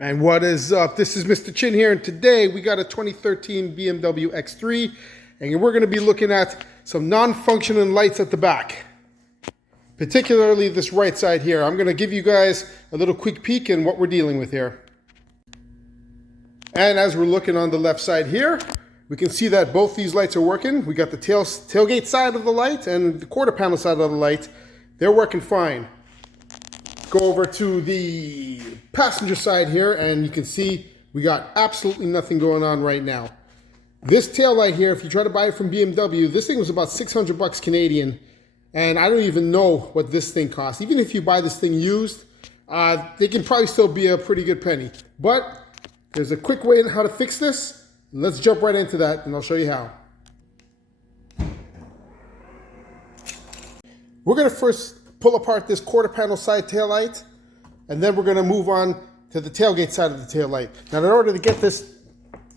And what is up? This is Mr. Chin here, and today we got a 2013 BMW X3, and we're going to be looking at some non-functioning lights at the back, particularly this right side here. I'm going to give you guys a little quick peek in what we're dealing with here. And as we're looking on the left side here, we can see that both these lights are working. We got the tailgate side of the light and the quarter panel side of the light. They're working fine. Go over to the passenger side here, and you can see we got absolutely nothing going on right now. This tail light here, if you try to buy it from BMW, this thing was about 600 bucks Canadian, and I don't even know what this thing costs. Even if you buy this thing used, they can probably still be a pretty good penny. But there's a quick way on how to fix this. Let's jump right into that, and I'll show you how. We're going to first pull apart this quarter panel side tail light, and then we're going to move on to the tailgate side of the tail light. Now, in order to get this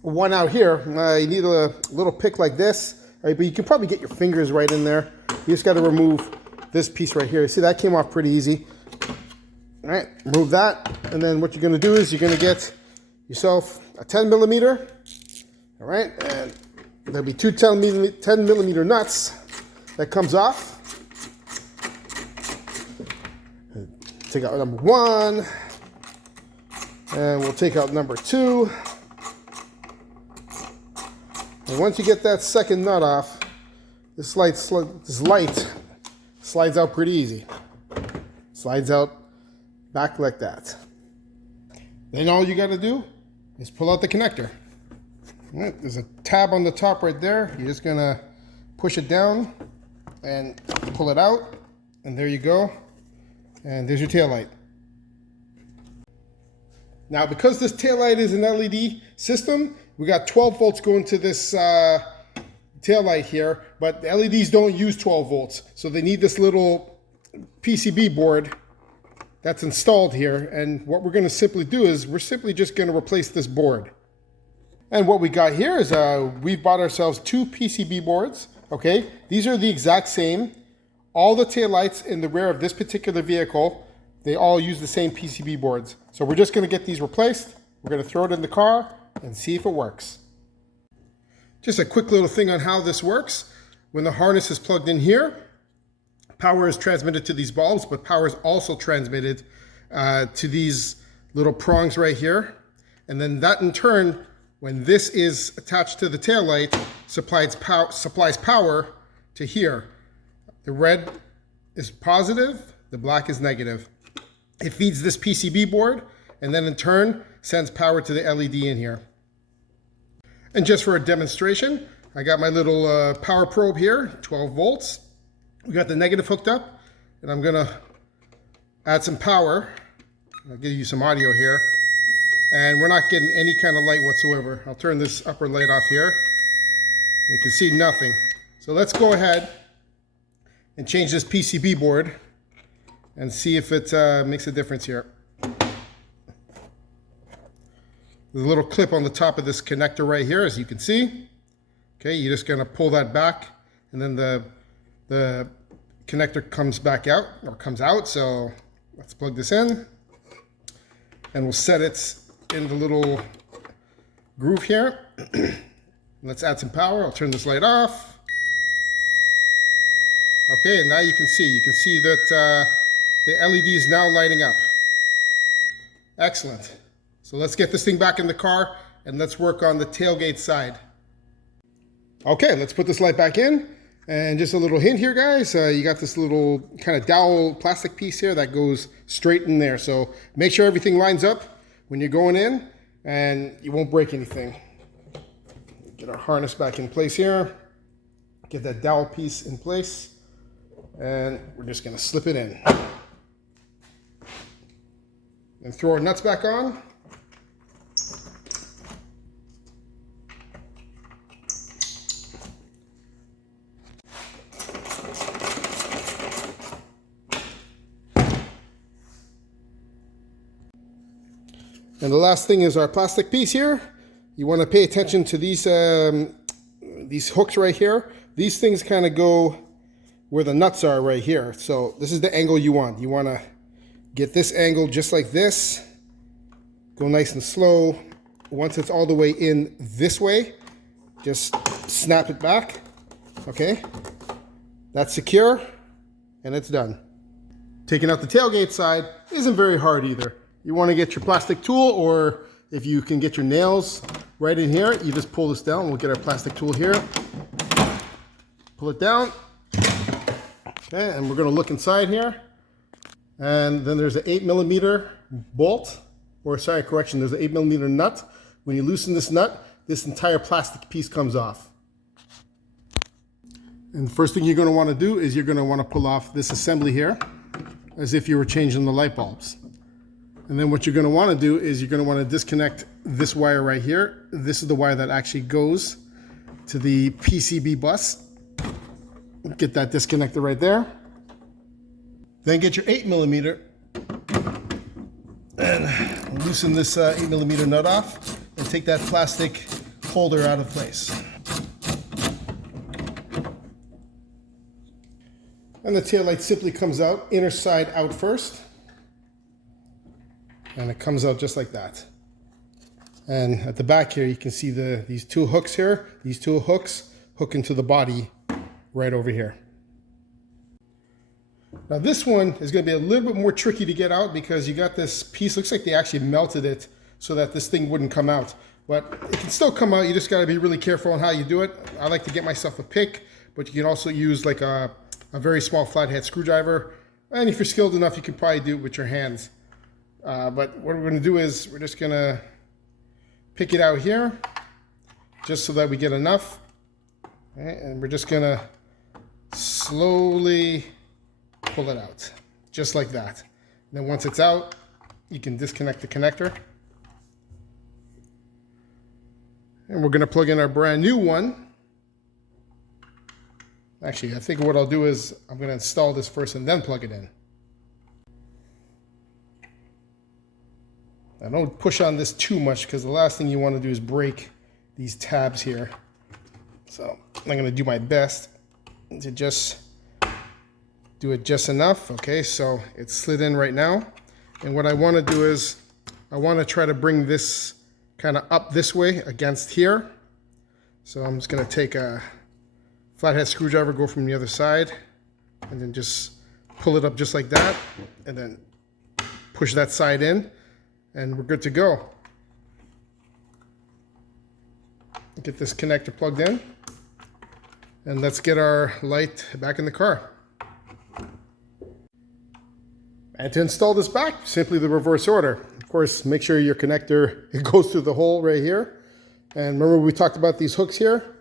one out here, you need a little pick like this, right? But you can probably get your fingers right in there. You just got to remove this piece right here. See, that came off pretty easy. All right, remove that, and then what you're going to do is you're going to get yourself a 10 millimeter. All right, and there'll be two 10 millimeter nuts that comes off. Take out number one, and we'll take out number two. And once you get that second nut off, this light slides out pretty easy. Slides out back like that. Then all you got to do is pull out the connector. All right, there's a tab on the top right there. You're just gonna push it down and pull it out, and there you go. And there's your tail light. Now, because this tail light is an LED system, we got 12 volts going to this tail light here, but the LEDs don't use 12 volts. So they need this little PCB board that's installed here. And what we're gonna simply do is we're simply just gonna replace this board. And what we got here is we've bought ourselves two PCB boards, okay? These are the exact same. All the taillights in the rear of this particular vehicle, they all use the same PCB boards. So we're just gonna get these replaced. We're gonna throw it in the car and see if it works. Just a quick little thing on how this works. When the harness is plugged in here, power is transmitted to these bulbs, but power is also transmitted to these little prongs right here. And then that in turn, when this is attached to the taillight, supplies power to here. The red is positive, the black is negative. It feeds this PCB board, and then in turn sends power to the LED in here. And just for a demonstration, I got my little power probe here, 12 volts. We got the negative hooked up, and I'm gonna add some power. I'll give you some audio here. And we're not getting any kind of light whatsoever. I'll turn this upper light off here. You can see nothing. So let's go ahead and change this PCB board and see if it makes a difference here. There's a little clip on the top of this connector right here, as you can see. Okay, you're just gonna pull that back, and then the connector comes back out, or comes out. So let's plug this in, and we'll set it in the little groove here. Let's add some power. I'll turn this light off. Okay, and now you can see that the LED is now lighting up. Excellent. So let's get this thing back in the car and let's work on the tailgate side. Okay, let's put this light back in. And just a little hint here, guys, you got this little kind of dowel plastic piece here that goes straight in there. So make sure everything lines up when you're going in and you won't break anything. Get our harness back in place here. Get that dowel piece in place. And we're just gonna slip it in. And throw our nuts back on. And the last thing is our plastic piece here. You wanna pay attention to these hooks right here. These things kind of go where the nuts are right here. So this is the angle you want. You want to get this angle just like this, Go nice and slow. Once it's all the way in this way, just snap it back. Okay, that's secure, and it's done. Taking out the tailgate side isn't very hard either. You want to get your plastic tool, or if you can get your nails right in here, you just pull this down. We'll get our plastic tool here. Pull it down. Okay, and we're going to look inside here. And then there's an 8mm bolt, or sorry, correction, there's an 8mm nut. When you loosen this nut, this entire plastic piece comes off. And the first thing you're going to want to do is you're going to want to pull off this assembly here, as if you were changing the light bulbs. And then what you're going to want to do is you're going to want to disconnect this wire right here. This is the wire that actually goes to the PCB bus. Get that disconnected right there. Then get your 8mm and loosen this 8mm nut off and take that plastic holder out of place. And the taillight simply comes out, inner side out first. And it comes out just like that. And at the back here, you can see these two hooks here. These two hooks hook into the body right over here. Now this one is going to be a little bit more tricky to get out because you got this piece, looks like they actually melted it so that this thing wouldn't come out. But it can still come out, you just got to be really careful on how you do it. I like to get myself a pick, but you can also use like a very small flathead screwdriver. And if you're skilled enough, you can probably do it with your hands. But what we're going to do is we're just going to pick it out here just so that we get enough. Okay, and we're just going to slowly pull it out, just like that. And then once it's out, you can disconnect the connector. And we're going to plug in our brand new one. Actually, I think what I'll do is I'm going to install this first and then plug it in. Now don't push on this too much because the last thing you want to do is break these tabs here. So I'm going to do my best to just do it just enough. Okay, so it's slid in right now. And what I want to do is I want to try to bring this kind of up this way against here. So I'm just going to take a flathead screwdriver, go from the other side, and then just pull it up just like that, and then push that side in, and we're good to go. Get this connector plugged in, and let's get our light back in the car. And to install this back, simply the reverse order. Of course, make sure your connector, it goes through the hole right here. And remember we talked about these hooks here,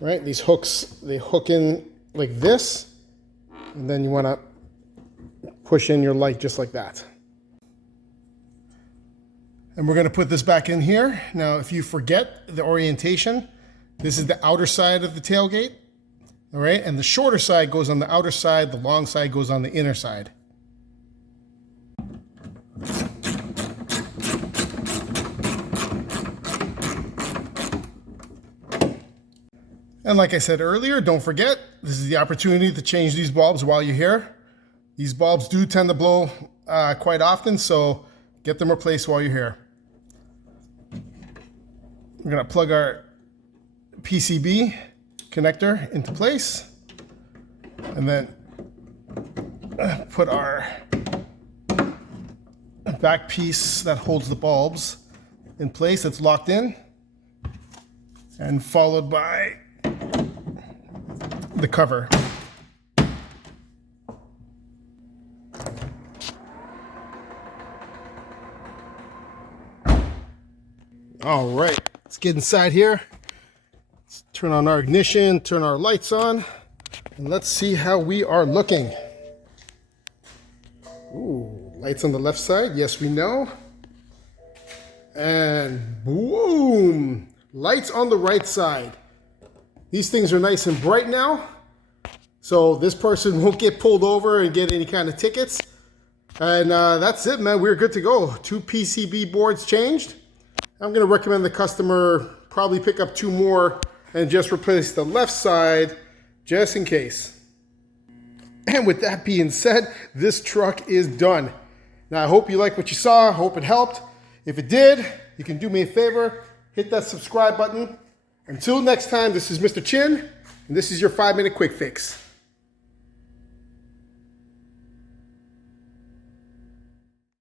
right? These hooks, they hook in like this, and then you want to push in your light just like that. And we're going to put this back in here. Now, if you forget the orientation, this is the outer side of the tailgate, all right? And the shorter side goes on the outer side, the long side goes on the inner side. And like I said earlier, don't forget, this is the opportunity to change these bulbs while you're here. These bulbs do tend to blow quite often, so get them replaced while you're here. We're going to plug our PCB connector into place, and then put our back piece that holds the bulbs in place. It's locked in, and followed by the cover. All right, let's get inside here. Let's turn on our ignition, turn our lights on, and let's see how we are looking. Ooh, lights on the left side, yes we know. And boom, lights on the right side. These things are nice and bright now, so this person won't get pulled over and get any kind of tickets. And that's it, man. We're good to go. 2 PCB boards changed. I'm going to recommend the customer probably pick up 2 more and just replace the left side just in case. And with that being said, this truck is done. Now, I hope you like what you saw. I hope it helped. If it did, you can do me a favor, hit that subscribe button. Until next time, this is Mr. Chin, and this is your 5-minute quick fix.